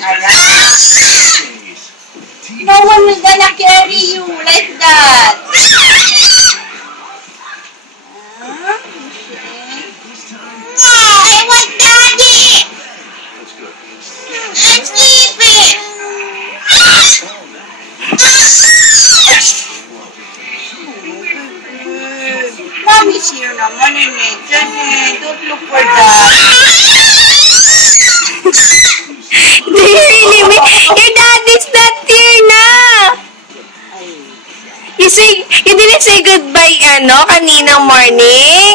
around. No one is gonna carry you like that. I want daddy. I'm sleepy. Mommy's here naman, don't look for that. Do you really mean? Your daddy's not here na! You didn't say goodbye, kaninang morning?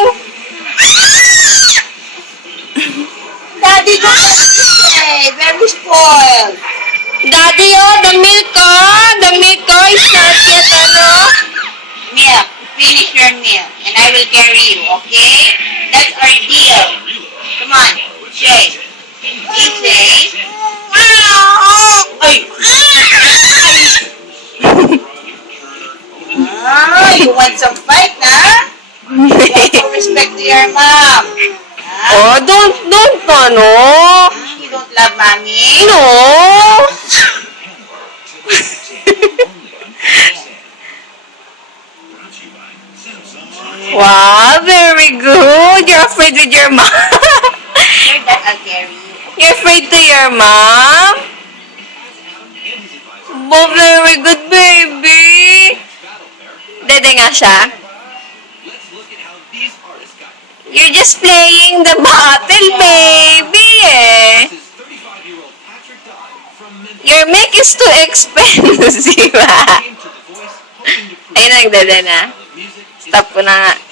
Daddy, don't say. Very spoiled. Daddy, the milk is not yet, Milk. Finish your milk, and I will carry you, okay? That's our deal. Come on, Shay. Easy. You want some fight, na? You have no respect to your mom. Oh, don't, You don't love mommy? No. Wow, very good. You're afraid with your mom. Sure that I'll carry you. You're afraid to your mom? Oh, very good, baby. Dede nga siya. You're just playing the bottle, baby, eh. Your milk is too expensive. Ayun na, nagdede na. Stop ko na nga.